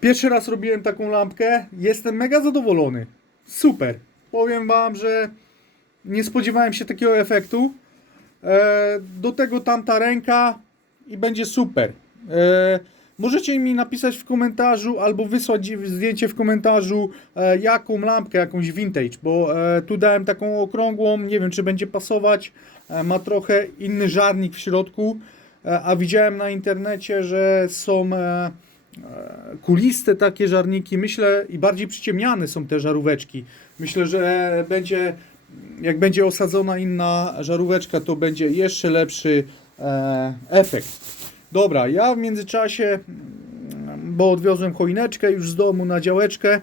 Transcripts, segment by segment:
Pierwszy raz robiłem taką lampkę. Jestem mega zadowolony. Super. Powiem Wam, że nie spodziewałem się takiego efektu. E, do tego tamta ręka i będzie super. E, możecie mi napisać w komentarzu albo wysłać zdjęcie w komentarzu e, jaką lampkę, jakąś vintage, bo tu dałem taką okrągłą, nie wiem czy będzie pasować. Ma trochę inny żarnik w środku, a widziałem na internecie, że są kuliste takie żarniki, myślę i bardziej przyciemniane są te żaróweczki. Myślę, że będzie jak będzie osadzona inna żaróweczka, to będzie jeszcze lepszy e, efekt. Dobra, ja w międzyczasie, mm, bo odwiozłem choineczkę już z domu na działeczkę,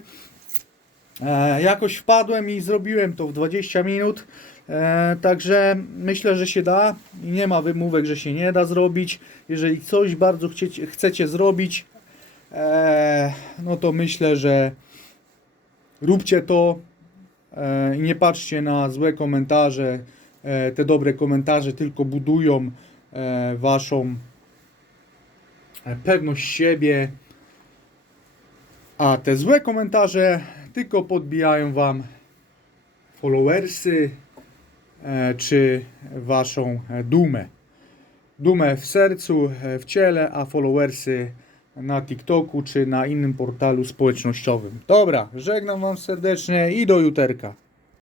e, jakoś wpadłem i zrobiłem to w 20 minut. E, także myślę, że się da i nie ma wymówek, że się nie da zrobić. Jeżeli coś bardzo chcecie, chcecie zrobić, e, no to myślę, że róbcie to e, i nie patrzcie na złe komentarze. E, te dobre komentarze tylko budują e, waszą e, pewność siebie, a te złe komentarze tylko podbijają wam followersy e, czy waszą e, dumę. Dumę w sercu, e, w ciele, a followersy na TikToku czy na innym portalu społecznościowym. Dobra, żegnam wam serdecznie i do juterka.